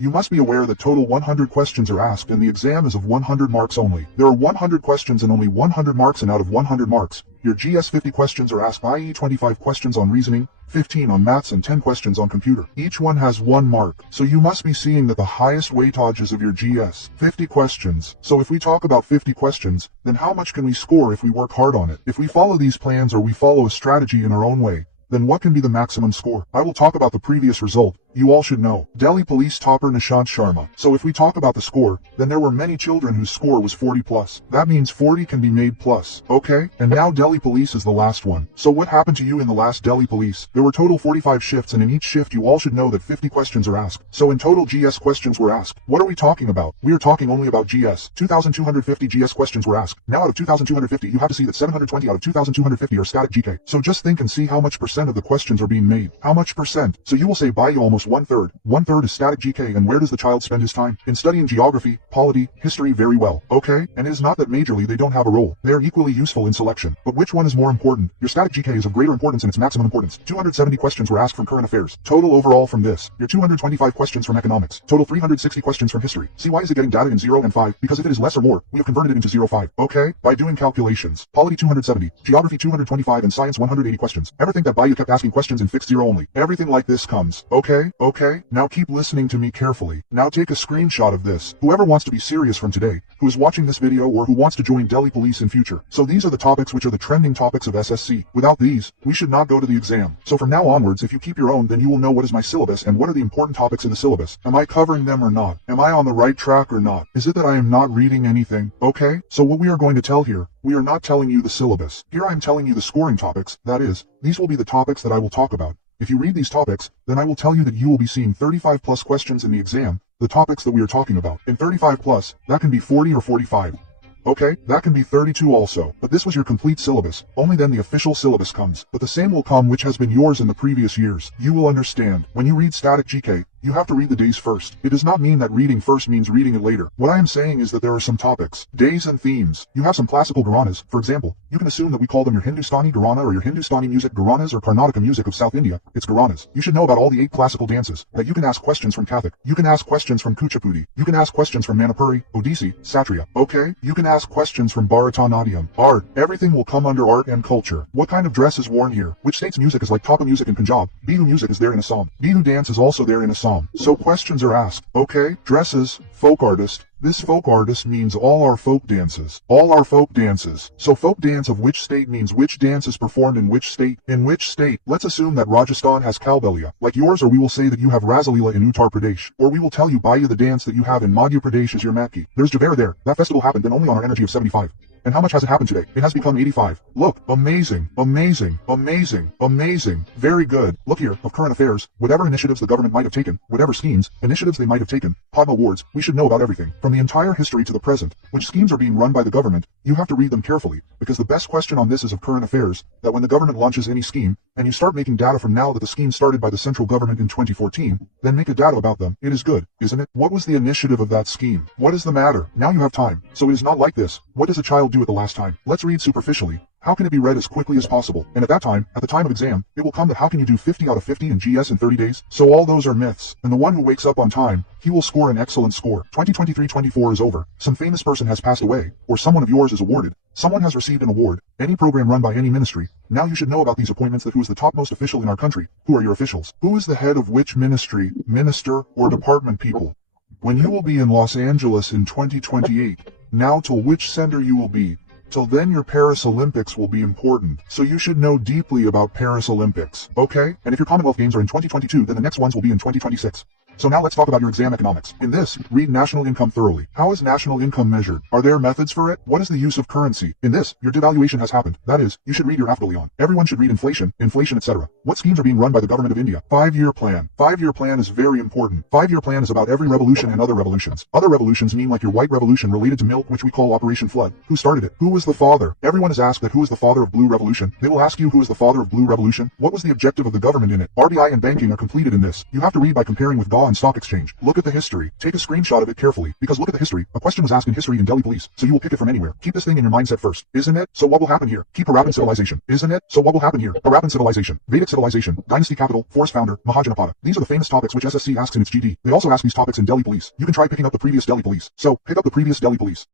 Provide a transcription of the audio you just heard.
You must be aware that total 100 questions are asked and the exam is of 100 marks only. There are 100 questions and only 100 marks, and out of 100 marks, your GS 50 questions are asked, i.e. 25 questions on reasoning, 15 on maths, and 10 questions on computer. Each one has 1 mark, so you must be seeing that the highest weightages of your GS 50 questions. So if we talk about 50 questions, then how much can we score if we work hard on it? If we follow these plans or we follow a strategy in our own way, then what can be the maximum score? I will talk about the previous result. You all should know. Delhi police topper Nishant Sharma. So if we talk about the score, then there were many children whose score was 40 plus. That means 40 can be made plus. Okay? And now Delhi police is the last one. So what happened to you in the last Delhi police? There were total 45 shifts, and in each shift you all should know that 50 questions are asked. So in total GS questions were asked. What are we talking about? We are talking only about GS. 2,250 GS questions were asked. Now out of 2,250 you have to see that 720 out of 2,250 are static GK. So just think and see how much percent of the questions are being made. How much percent? So you will say by you almost 1/3. 1/3 is static GK, and where does the child spend his time? In studying geography, polity, history very well. Okay? And it is not that majorly they don't have a role. They are equally useful in selection. But which one is more important? Your static GK is of greater importance in its maximum importance. 270 questions were asked from current affairs. Total overall from this. Your 225 questions from economics. Total 360 questions from history. See, why is it getting data in 0 and 5? Because if it is less or more, we have converted it into 0, 5. Okay? By doing calculations. Polity 270, geography 225, and science 180 questions. Ever think that by you kept asking questions in fixed 0 only? Everything like this comes. Okay? Okay? Now keep listening to me carefully. Now take a screenshot of this. Whoever wants to be serious from today, who is watching this video or who wants to join Delhi police in future. So these are the topics which are the trending topics of SSC. Without these, we should not go to the exam. So from now onwards, if you keep your own, then you will know what is my syllabus and what are the important topics in the syllabus. Am I covering them or not? Am I on the right track or not? Is it that I am not reading anything? Okay? So what we are going to tell here, we are not telling you the syllabus. Here I am telling you the scoring topics. That is, these will be the topics that I will talk about. If you read these topics, then I will tell you that you will be seeing 35 plus questions in the exam, the topics that we are talking about. In 35 plus, that can be 40 or 45. Okay, that can be 32 also, but this was your complete syllabus. Only then the official syllabus comes. But the same will come which has been yours in the previous years. You will understand. When you read static GK, you have to read the days first. It does not mean that reading first means reading it later. What I am saying is that there are some topics, days and themes. You have some classical gharanas. For example, you can assume that we call them your Hindustani gharana or your Hindustani music gharanas or Karnataka music of South India. It's gharanas. You should know about all the 8 classical dances. That you can ask questions from Kathak. You can ask questions from Kuchipudi. You can ask questions from Manipuri, Odissi, Satriya. Okay? You can ask questions from Bharatanatyam. Art. Everything will come under art and culture. What kind of dress is worn here? Which state's music is like Thapa music in Punjab? Bihu music is there in Assam. Bihu dance is also there in Assam. So questions are asked. Okay? Dresses. Folk artist. This folk artist means all our folk dances. All our folk dances. So folk dance of which state means which dance is performed in which state. In which state? Let's assume that Rajasthan has Kalbelia, like yours, or we will say that you have Rasalila in Uttar Pradesh. Or we will tell you by you the dance that you have in Madhya Pradesh is your Matki. There's Javera there. That festival happened then only on our energy of 75. And how much has it happened today? It has become 85. Look, amazing, amazing, amazing, amazing. Very good. Look here, of current affairs, whatever initiatives the government might have taken, whatever schemes, initiatives they might have taken, Padma Awards, we should know about everything. From the entire history to the present, which schemes are being run by the government, you have to read them carefully, because the best question on this is of current affairs, that when the government launches any scheme, and you start making data from now that the scheme started by the central government in 2014, then make a data about them. It is good, isn't it? What was the initiative of that scheme? What is the matter? Now you have time. So it is not like this. What does a child do at the last time? Let's read superficially. How can it be read as quickly as possible? And at that time, at the time of exam, it will come that how can you do 50 out of 50 in GS in 30 days? So all those are myths. And the one who wakes up on time, he will score an excellent score. 2023-24 is over. Some famous person has passed away, or someone of yours is awarded. Someone has received an award. Any program run by any ministry. Now you should know about these appointments, that who is the topmost official in our country. Who are your officials? Who is the head of which ministry, minister, or department people? When you will be in Los Angeles in 2028, now till which center you will be. Till then your Paris Olympics will be important, so you should know deeply about Paris Olympics, okay? And if your Commonwealth Games are in 2022, then the next ones will be in 2026. So now let's talk about your exam economics. In this, read national income thoroughly. How is national income measured? Are there methods for it? What is the use of currency? In this, your devaluation has happened. That is, you should read your Afghalion. Everyone should read inflation, etc. What schemes are being run by the government of India? 5-year plan. 5-year plan is very important. 5-year plan is about every revolution and other revolutions. Other revolutions mean like your white revolution related to milk, which we call Operation Flood. Who started it? Who was the father? Everyone is asked that who is the father of Blue Revolution. They will ask you who is the father of Blue Revolution. What was the objective of the government in it? RBI and banking are completed in this. You have to read by comparing with God 1 Stock Exchange. Look at the history. Take a screenshot of it carefully, because look at the history. A question was asked in history in Delhi police, so you will pick it from anywhere. Keep this thing in your mindset first. Isn't it? So what will happen here? Keep Harappan civilization. Isn't it? So what will happen here? Harappan civilization, Vedic civilization, dynasty capital, forest founder, Mahajanapada. These are the famous topics which SSC asks in its GD. They also ask these topics in Delhi police. You can try picking up the previous Delhi police. So, pick up the previous Delhi police.